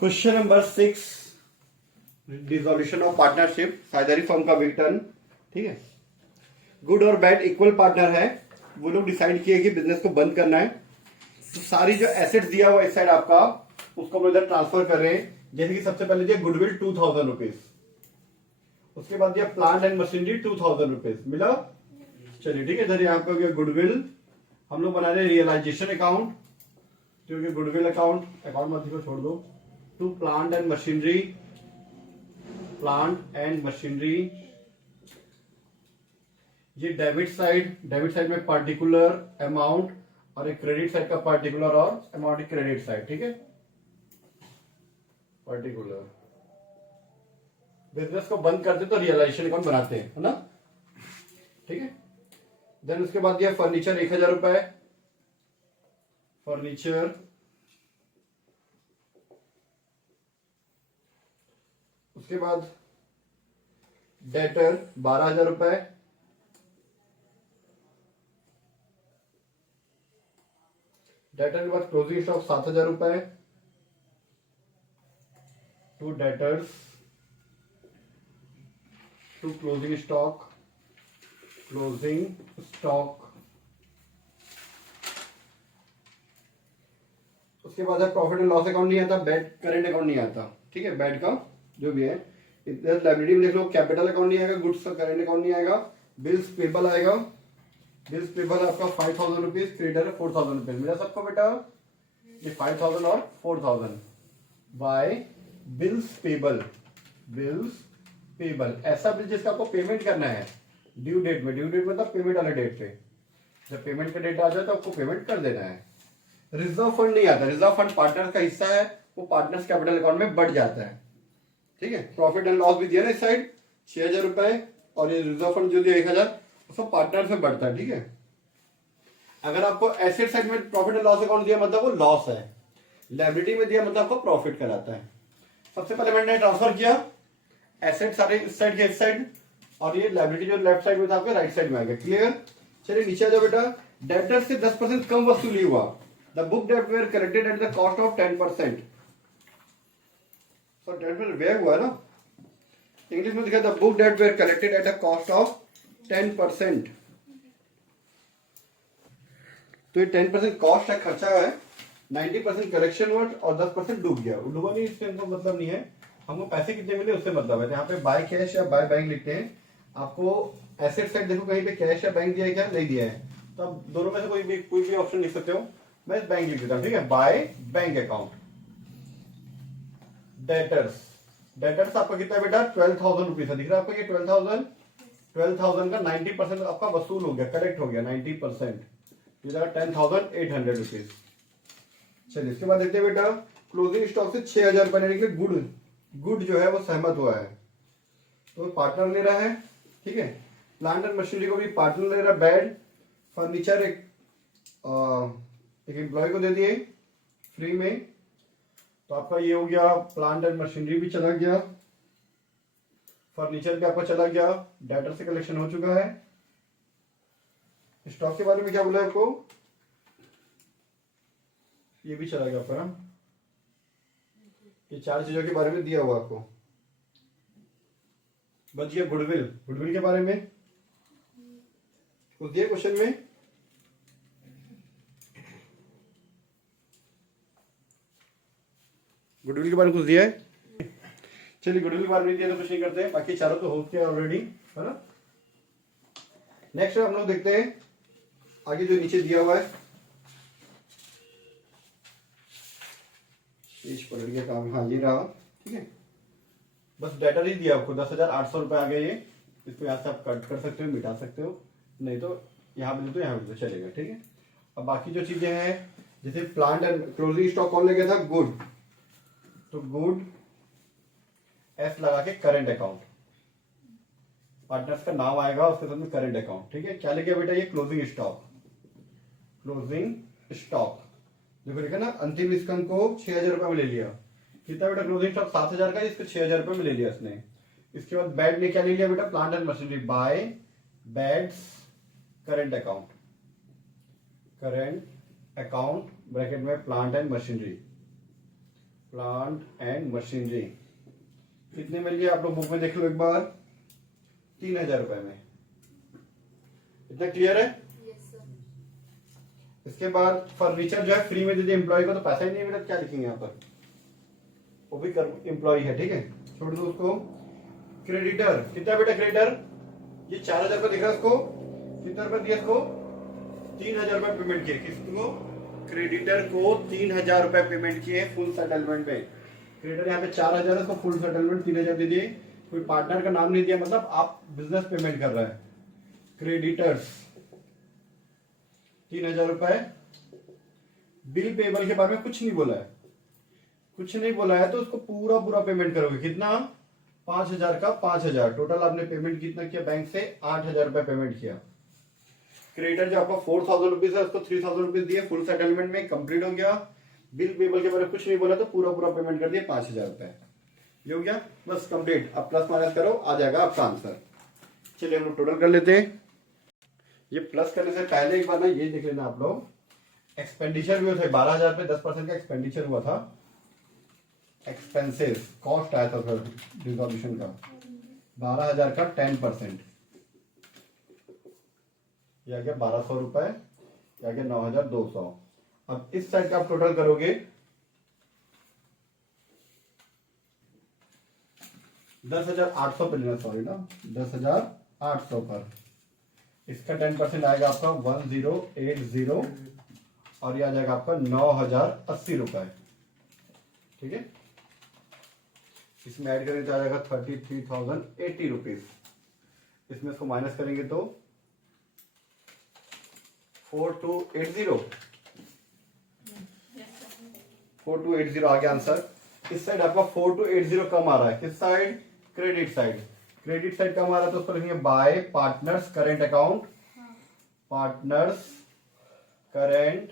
Question number 6, dissolution of partnership, साझेदारी firm का return. ठीक है, गुड और बैड इक्वल पार्टनर है, वो लोग डिसाइड किए कि बिजनेस को बंद करना है। तो सारी जो एसेट्स दिया हुआ इस साइड आपका, उसको हम इधर ट्रांसफर कर रहे हैं। जैसे कि सबसे पहले दिया गुडविल 2000 रुपीज, उसके बाद दिया प्लांट एंड मशीनरी 2000 रुपीज मिला। चलिए ठीक है, इधर यहाँ पे हो गया गुडविल, हम लोग बना रहे रियलाइजेशन अकाउंट, क्योंकि गुडविल अकाउंट मत को छोड़ दो। To plant and machinery, plant and machinery, ये डेबिट साइड में पार्टिकुलर अमाउंट और एक क्रेडिट साइड का पार्टिकुलर और अमाउंट क्रेडिट साइड। ठीक है, पार्टिकुलर बिजनेस को बंद करते तो रियलाइजेशन अकाउंट बनाते हैं, है ना। ठीक है, देन उसके बाद दिया फर्नीचर 1000 रुपए, फर्नीचर। उसके बाद डेटर 12000 रुपए, डेटर के बाद क्लोजिंग स्टॉक 7000 रुपए, to debtors, to closing stock, closing stock. उसके बाद है प्रॉफिट एंड लॉस अकाउंट नहीं आता, बैड करेंट अकाउंट नहीं आता। ठीक है, बैड का जो भी है, इधर लायबिलिटी में देख लो, कैपिटल अकाउंट नहीं आएगा, गुड्स का करेंट अकाउंट नहीं आएगा, बिल्स पेबल आएगा। बिल्स पेबल आपका 5000 रुपीज, क्रेडिटर है 4000 रुपीज। मिला सबको बेटा, ये 5000 और 4000 by bills payable. Bills payable ऐसा बिल जिसका आपको पेमेंट करना है ड्यू डेट में, ड्यू डेट मतलब पेमेंट वाले डेट पे। जब पेमेंट का डेट आ जाए तो आपको पेमेंट कर देना है। रिजर्व फंड नहीं आता, रिजर्व फंड पार्टनर का हिस्सा है, वो पार्टनर्स कैपिटल अकाउंट में बढ़ जाता है। ठीक है, प्रॉफिट एंड लॉस भी दिया ना इस साइड 6000 रुपए, और ये रिजर्व फंड जो दिया 1000, उसको पार्टनर में बढ़ता है। ठीक है, अगर आपको एसेट साइड में प्रॉफिट एंड लॉस अकाउंट दिया मतलब वो लॉस है, लायबिलिटी में दिया मतलब आपको प्रॉफिट कराता है। सबसे पहले मैंने ट्रांसफर किया एसेट सारे इस साइड के इस साइड, और ये लायबिलिटी जो लेफ्ट साइड में था आपके राइट साइड में आ गया। क्लियर। चलिए नीचे आ जाओ बेटा, डेटर से 10% कम वसूली हुआ, the book debt were collected at the cost of 10%। So debt were व्यय हुआ ना, इंग्लिश में लिखा था book debt were collected at the cost of 10%। तो ये 10% कॉस्ट है, खर्चा है, 90% कलेक्शन हुआ और 10% डूब गया। डूबा नहीं, इससे हमको मतलब नहीं है, हमको पैसे कितने मिले उससे मतलब है। यहाँ पे बाय कैश या बाय बैंक लिखते हैं, आपको एसेट साइड देखो कहीं पे कैश या बैंक दिया है क्या, नहीं दिया है, तो आप दोनों में से कोई भी ऑप्शन लिख सकते हो। मैं बैंक लिख देता हूँ। ठीक है, by bank account. Debtors, debtors आपका कितना है बेटा, 12000 रुपीज है, दिख रहा है आपको ये 12000 का 90% आपका वसूल हो गया, कलेक्ट हो गया 90%, ये जगह 10800 रुपीज। चलिए इसके बाद देखते हैं बेटा, क्लोजिंग स्टॉक से 6000 रुपए लेने के लिए गुड जो है वो सहमत हुआ है, तो पार्टनर ले रहा है। ठीक है, प्लांट एंड मशीनरी को भी पार्टनर ले रहा है। बैड फर्नीचर एक एम्प्लॉय को दे दिए फ्री में, तो आपका ये हो गया, प्लांट एंड मशीनरी भी चला गया, फर्नीचर भी आपका चला गया, डेटर से कलेक्शन हो चुका है। स्टॉक के बारे में क्या बोला आपको, ये भी चला गया आपका, ये 4 चीजों के बारे में दिया हुआ आपको। बच गया गुडविल, गुडविल के बारे में कुछ दिया क्वेश्चन में, गुडविल के बारे में कुछ दिया है। चलिए गुडविल के बारे में दिया तो कुछ नहीं करते हैं, बाकी चारों तो हो गया ऑलरेडी, है ना। नेक्स्ट हम लोग देखते हैं आगे जो नीचे दिया हुआ है, पेज पलट गया काम, हाँ ये रहा। ठीक है, बस डेटा ही दिया आपको, 10,800 रुपए आ गए ये, इसको यहाँ से आप कट कर सकते हो, मिटा सकते हो, नहीं तो यहाँ पे तो यहाँ पे तो चलेगा। ठीक है, अब बाकी जो चीजें हैं, जैसे प्लांट एंड क्लोजिंग स्टॉक कौन ले गया था, गुड, तो गुड एस लगा के करेंट अकाउंट, पार्टनर्स का नाम आएगा उसके साथ में करेंट अकाउंट। ठीक है, क्या ले गया बेटा, ये क्लोजिंग स्टॉक, क्लोजिंग स्टॉक देखो लिखा ना, अंतिम स्कंद को 6000 रुपए में ले लिया। कितना बेटा क्लोजिंग स्टॉक 7000 का, इसको 6000 रुपए में ले लिया इसने। इसके बाद बैड ने क्या ले लिया बेटा, plant and machinery, by Bad's current account, current account bracket में plant and machinery, plant and machinery कितने में लिया आप लोग बुक में देख लो एक बार, 3000 रुपए में। इतना क्लियर है? इसके बाद फर्नीचर जो है फ्री में दे दिया एम्प्लॉय को, तो पैसा ही नहीं मिला, क्या लिखेंगे यहाँ पर, वो भी एम्प्लॉय है, ठीक है, छोड़ दो उसको। क्रेडिटर कितना बेटा, क्रेडिटर ये 4000 रुपए दिख रहा है उसको, कितना रुपए दिया इसको, 3000 रुपए पेमेंट किए, किसको, क्रेडिटर को 3000 रुपए पेमेंट किए फुल सेटलमेंट में। क्रेडिटर यहाँ पे 4000 है, उसको फुल सेटलमेंट 3000 दे दिए, कोई पार्टनर का नाम नहीं दिया, मतलब आप बिजनेस पेमेंट कर रहे हैं। क्रेडिटर्स 3000 रुपए। बिल पेबल के बारे में कुछ नहीं बोला है, कुछ नहीं बोला है, तो उसको पूरा पूरा पेमेंट करोगे, कितना, 5000 का 5000, टोटल आपने पेमेंट कितना किया बैंक से, 8000 रुपए पेमेंट किया। क्रेडिटर जो आपका 4000 रुपीज है, उसको 3000 रुपीज दिए फुल सेटलमेंट में, कंप्लीट हो गया। बिल पेबल के बारे में कुछ नहीं बोला, तो पूरा पूरा पेमेंट कर दिया 5000 रुपए, ये हो गया बस कंप्लीट। अब प्लस माइनस करो, आ जाएगा आपका आंसर। चलिए हम लोग टोटल कर लेते हैं। ये प्लस करने से पहले एक बार ना ये देख लेना आप लोग, एक्सपेंडिचर भी थे 12000 पे 10% का एक्सपेंडिचर हुआ था, एक्सपेंसेस कॉस्ट आया था सर रिजोल्यूशन का 12000 का 10%, ये आ गया 1200 रुपए, ये आ गया 9200। अब इस साइड का आप टोटल करोगे 10,800 पर लेना, सॉरी ना 10,800 पर, इसका 10% आएगा आपका 1080 और ये आ जाएगा आपका 9080 रुपए, ठीक है। इसमें ऐड करेंगे तो आ जाएगा 33,080 रुपीज। इसमें इसको माइनस करेंगे तो 4280 आ गया आंसर। इस साइड आपका 4280 कम आ रहा है, किस side, credit side. Credit side कम आ रहा है तो उसको लिखेंगे by partners current account, partners current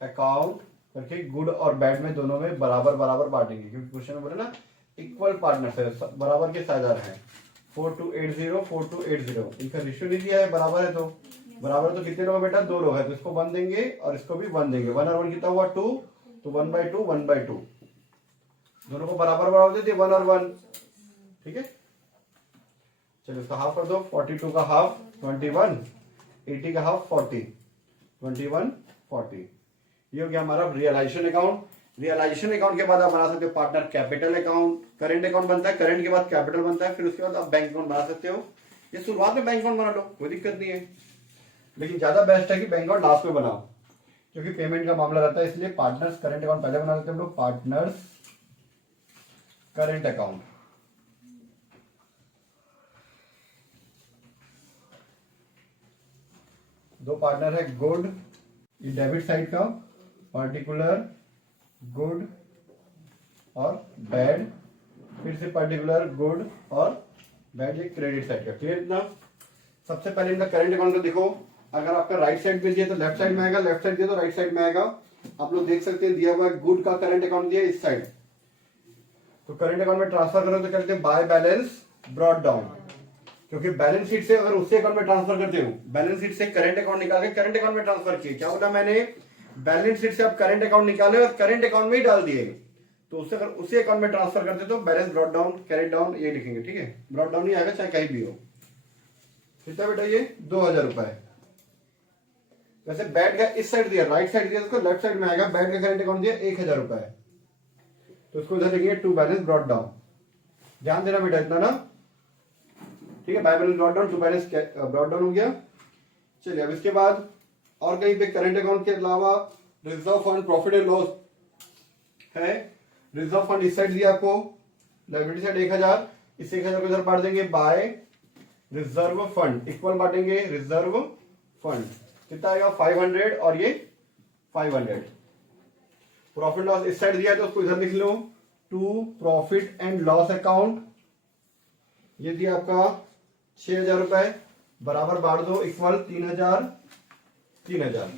account करके गुड और बैड में दोनों में बराबर बराबर बांटेंगे, क्योंकि क्वेश्चन में बोले ना इक्वल पार्टनर्स है, बराबर के साझेदार हैं। 4280 इनका रेशियो नहीं दिया है, बराबर है, तो बराबर है तो कितने लोग है बेटा, 2 लोग है, तो इसको 1 देंगे और इसको भी 1 देंगे। 1 और 1 कितना हुआ 2, तो 1/2 1/2, दोनों को बराबर बराबर दे दिए 1 और 1, ठीक है। चलो इसका हाफ कर दो, 42 का हाफ 21, 80 का हाफ 40, 21 40, ये हो गया हमारा रियलाइजेशन अकाउंट। रियलाइजेशन अकाउंट के बाद आप बना सकते हो partner capital account, current account बनता है, करेंट के बाद कैपिटल बनता है, फिर उसके बाद आप बैंक अकाउंट बना सकते हो। ये शुरुआत में बैंक अकाउंट बना लो, कोई दिक्कत नहीं है, लेकिन ज्यादा बेस्ट है कि बैंक अकाउंट लास्ट में बनाओ, क्योंकि पेमेंट का मामला रहता है, इसलिए पार्टनर्स करेंट अकाउंट पहले बना लेते हैं हम लोग, पार्टनर्स करेंट अकाउंट। दो पार्टनर है गुड, ये डेबिट साइड का, पर्टिकुलर गुड और बैड, फिर से पर्टिकुलर गुड और बैड, ये क्रेडिट साइड का, क्लियर इतना। सबसे पहले इनका करेंट अकाउंट को देखो, अगर आपका राइट साइड में दिया तो लेफ्ट साइड में आएगा, लेफ्ट साइड दिया तो राइट साइड में आएगा। आप लोग देख सकते हैं दिया हुआ गुड का करेंट अकाउंट दिया इस साइड, तो करेंट अकाउंट में ट्रांसफर करो तो कहते हैं बाय बैलेंस ब्रॉट डाउन, क्योंकि बैलेंस शीट से अगर उससे अकाउंट में ट्रांसफर करते हो, बैलेंस शीट से करंट अकाउंट निकाल के करंट अकाउंट में ट्रांसफर किए, क्या बोला मैंने, बैलेंस शीट से आप करंट अकाउंट निकाले और करंट अकाउंट में ही डाल दिए, तो उससे अगर उसी अकाउंट में ट्रांसफर करते तो balance brought down carried down ये लिखेंगे, ठीक है। ब्रॉट डाउन ही आएगा चाहे कहीं भी हो। कितना बेटा ये 2000 रुपए। वैसे बैड का इस साइड दिया, राइट साइड दिया, उसको लेफ्ट साइड में आएगा, बैड का करंट अकाउंट दिया 1000 रुपए, तो उसको इधर लिखेंगे टू बैलेंस ब्रॉट डाउन। ध्यान देना बेटा इतना ना, ठीक है, by balance brought down to balance brought down हो गया। चलिए अब इसके बाद और कहीं पे करंट अकाउंट के अलावा reserve fund profit and loss है। रिजर्व फंड इस साइड दिया आपको, लायबिलिटी साइड 1000, इस 1000 को इधर बांट देंगे बाय रिजर्व फंड, इक्वल बांटेंगे रिजर्व फंड, कितना आएगा 500 और ये 500। प्रॉफिट लॉस इस साइड दिया है तो उसको इधर लिख लो to profit and loss account, ये दिया आपका 6000 रुपए, बराबर बांट दो इक्वल 3000 3000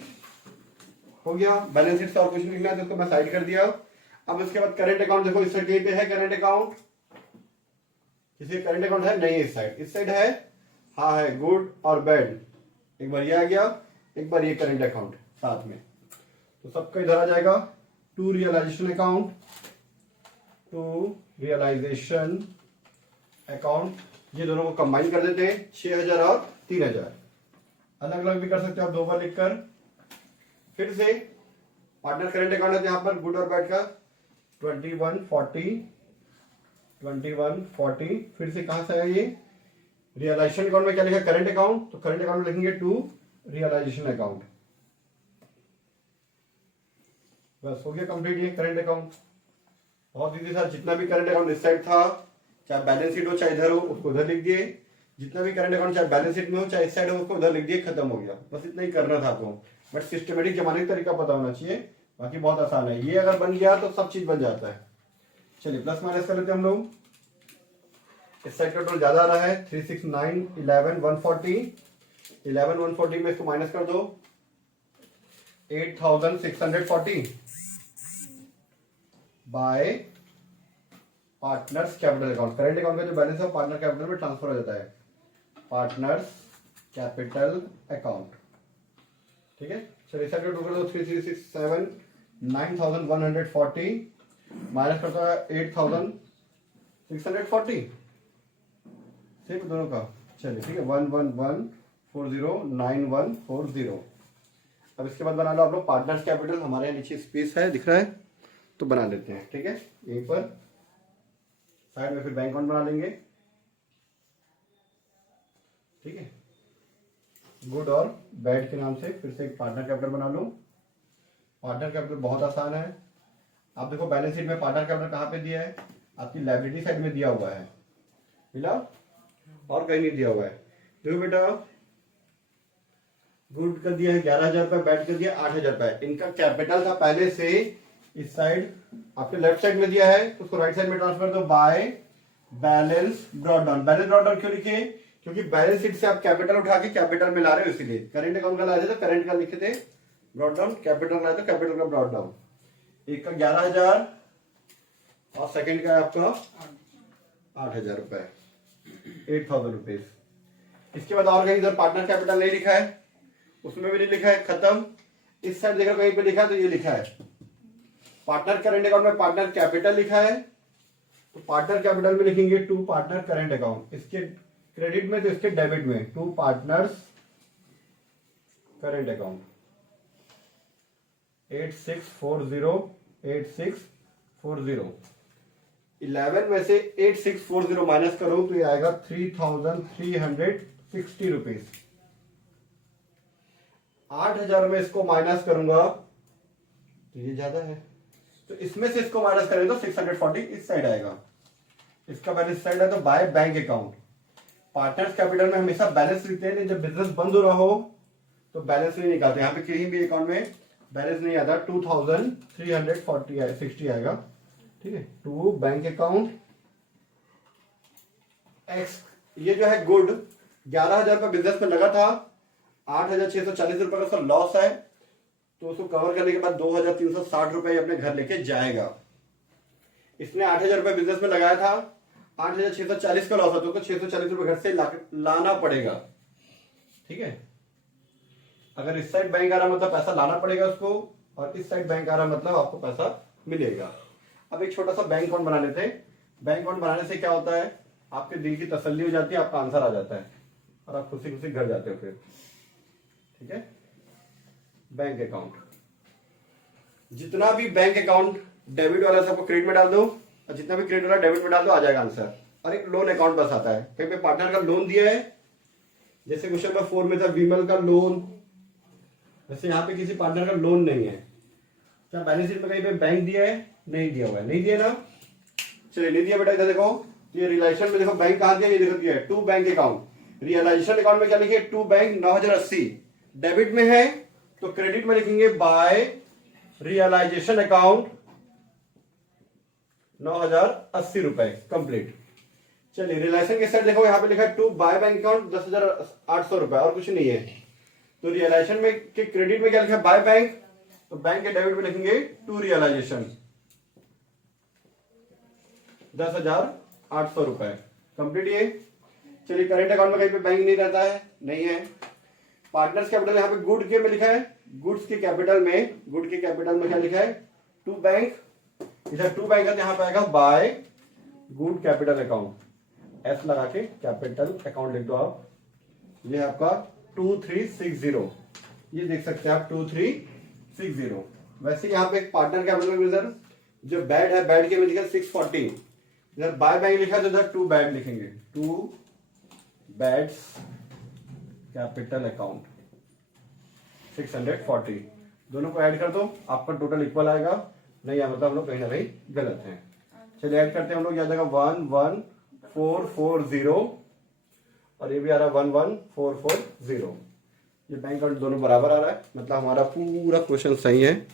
हो गया। बैलेंस शीट से और कुछ नहीं लिखना है तो उसको मैं साइड कर दिया। अब इसके बाद करंट अकाउंट देखो, इस साइड कहीं पे है करंट अकाउंट, किसी करंट अकाउंट है नहीं, इस साइड है, हाँ है, गुड और बैड, एक बार ये आ गया, एक बार ये करंट अकाउंट साथ में, तो सबका इधर आ जाएगा to realization account, to realization account, ये दोनों को कंबाइन कर देते हैं 6000 और 3000, अलग अलग भी कर सकते हो आप दो बार लिखकर। फिर से पार्टनर करेंट अकाउंट है यहाँ पर गुड और बैड का 2140, फिर से कहां से आया ये रियलाइजेशन अकाउंट में क्या लिखा करंट अकाउंट, तो करंट अकाउंट में लिखेंगे टू रियलाइजेशन अकाउंट। बस हो गया कंप्लीट ये करंट अकाउंट। बहुत इजी था, जितना भी करंट अकाउंट इस साइड था, चाहे बैलेंस शीट हो चाहे इधर हो, उसको उधर लिख दिए, जितना भी करंट अकाउंट चाहे बैलेंस शीट में हो चाहे इस साइड हो उसको उधर लिख दिए, खत्म हो गया। बस इतना ही करना था आपको, बट सिस्टमेटिक जमाने का तरीका पता होना चाहिए, बाकी बहुत आसान है। ये अगर बन गया तो सब चीज बन जाता है। चलिए प्लस माइनस कर लेते हैं हम लोग। इस साइड का टोटल ज्यादा आ रहा है 369, 11 140 में इसको माइनस कर दो 8640 bye partners capital account. Current account का जो बैलेंस है पार्टनर कैपिटल में ट्रांसफर हो जाता है, पार्टनर्स कैपिटल अकाउंट। ठीक है, चलिए इस साइड का टोटल 3367 9140 माइनस करता है 8640, सिर्फ दोनों का। चलिए ठीक है 111409140। अब इसके बाद बना लो आप लोग पार्टनर्स कैपिटल। हमारे यहाँ नीचे स्पेस है दिख रहा है तो बना लेते हैं। ठीक है, यहीं पर साइड में फिर बैंक अकाउंट बना लेंगे। ठीक है, गुड और बैड के नाम से फिर से एक पार्टनर कैपिटल बना लो। पार्टनर कैपिटल बहुत आसान है। आप देखो बैलेंस शीट में पार्टनर कैपिटल कहाँ पे दिया है, आपकी लायबिलिटी साइड में दिया हुआ है, मिला और कहीं नहीं दिया हुआ है। देखो बेटा गुड कर दिया है 11,000 रुपए, बैड कर दिया 8,000 रुपए। इनका कैपिटल था पहले से इस साइड, आपके लेफ्ट साइड में दिया है, उसको राइट साइड में ट्रांसफर दो bye balance brought down. Balance brought down क्यों लिखे, क्योंकि बैलेंस शीट से आप कैपिटल उठा के कैपिटल में ला रहे हो, इसीलिए करंट अकाउंट का लाए थे तो करंट का लिखे थे ब्रॉट डाउन, कैपिटल लाए तो कैपिटल का ब्रॉट डाउन। एक का 11,000 और सेकंड का आपका 8,000 रुपए, 8,000 रुपीज। इसके बाद और कहीं इधर पार्टनर कैपिटल नहीं लिखा है, उसमें भी नहीं लिखा है, खत्म। इस साइड देखो कहीं पे लिखा है तो ये लिखा है पार्टनर करेंट अकाउंट में पार्टनर कैपिटल लिखा है, तो पार्टनर कैपिटल में लिखेंगे टू पार्टनर करेंट अकाउंट। इसके क्रेडिट में तो इसके डेबिट में टू पार्टनर्स करेंट अकाउंट 8640 11 में से 8640 माइनस करो तो ये आएगा 3,360 रुपीज। 8,000 में इसको माइनस करूंगा तो ये ज्यादा है, तो इसमें से इसको माइनस करें तो 640 इस साइड आएगा। इसका बैलेंस साइड है तो by bank account. Partners capital में हमेशा बैलेंस लिखते हैं, जब बिजनेस बंद हो रहा हो तो बैलेंस नहीं निकालते। यहाँ पे कहीं भी अकाउंट में बैलेंस नहीं आता, 2,360 आएगा। ठीक है, टू बैंक अकाउंट एक्स। ये जो है गुड 11,000 रुपये बिजनेस में लगा था, 8,640 रुपए का उसका लॉस है, तो उसको कवर करने के बाद 2,360 रुपए अपने घर लेके जाएगा। इसने 8,000 रुपए बिजनेस में लगाया था, 8,640 का लॉस है, तो उसको 640 रुपए घर से लाना पड़ेगा। ठीक है, अगर इस साइड बैंक आ रहा मतलब पैसा लाना पड़ेगा उसको, और इस साइड बैंक आ रहा मतलब आपको पैसा मिलेगा। अब एक छोटा सा बैंक अकाउंट बना लेते हैं। बैंक अकाउंट बनाने से क्या होता है, आपके दिल की तसल्ली हो जाती है, आपका आंसर आ जाता है और आप खुशी खुशी घर जाते हो फिर। ठीक है, बैंक अकाउंट, जितना भी बैंक अकाउंट डेबिट वाला सबको क्रेडिट में डाल दो, और जितना भी क्रेडिट वाला डेबिट में डाल दो, आ जाएगा आंसर। और एक लोन अकाउंट बस आता है, कहीं पे पार्टनर का लोन दिया है, जैसे क्वेश्चन नंबर 4 में था विमल का लोन, वैसे यहाँ पे किसी पार्टनर का लोन नहीं है। क्या बैलेंस शीट में कहीं पे बैंक दिया है, नहीं दिया हुआ है, नहीं दिया ना। चलिए नहीं दिया बेटा, इधर देखो ये रियलाइजेशन में देखो बैंक कहां दिया, ये देखो दिया है to bank account. Realization account में क्या लिखे, टू बैंक 9,080 डेबिट में है, तो क्रेडिट में लिखेंगे बाय रियलाइजेशन अकाउंट 9,080 रुपए कंप्लीट। चलिए रियलाइजेशन के साइड देखो यहाँ पे लिखा है टू बाय बैंक अकाउंट 10,800 रुपए, और कुछ नहीं है। तो रियलाइजेशन में के क्रेडिट में क्या लिखा है बाय बैंक, तो बैंक के डेबिट में लिखेंगे टू रियलाइजेशन 10,800 रुपए कंप्लीट। ये चलिए करेंट अकाउंट में कहीं पे बैंक नहीं रहता है, नहीं है। पार्टनर्स कैपिटल यहाँ पे गुड के में लिखा है, गुड्स के कैपिटल में, गुड के कैपिटल में क्या लिखा है टू बैंक, इधर टू बैंक है, यहाँ पे आएगा by good capital account, S लगा के कैपिटल अकाउंट लिख दो आप। ये आपका 2360, ये देख सकते हैं आप 2360। वैसे यहाँ पे एक पार्टनर कैपिटल इधर जो बैड है, बैड के में लिखा 640, इधर बाय बैंक लिखा तो इधर टू बैड लिखेंगे, टू बैड्स कैपिटल अकाउंट 640, दोनों को ऐड कर दो, आपका टोटल इक्वल आएगा। नहीं आया मतलब हम लोग कहीं ना कहीं गलत हैं। चलिए ऐड करते हैं हम लोग, याद आएगा 11440 और ये भी आ रहा है 11440। ये बैंक अकाउंट दोनों बराबर आ रहा है, मतलब हमारा पूरा क्वेश्चन सही है।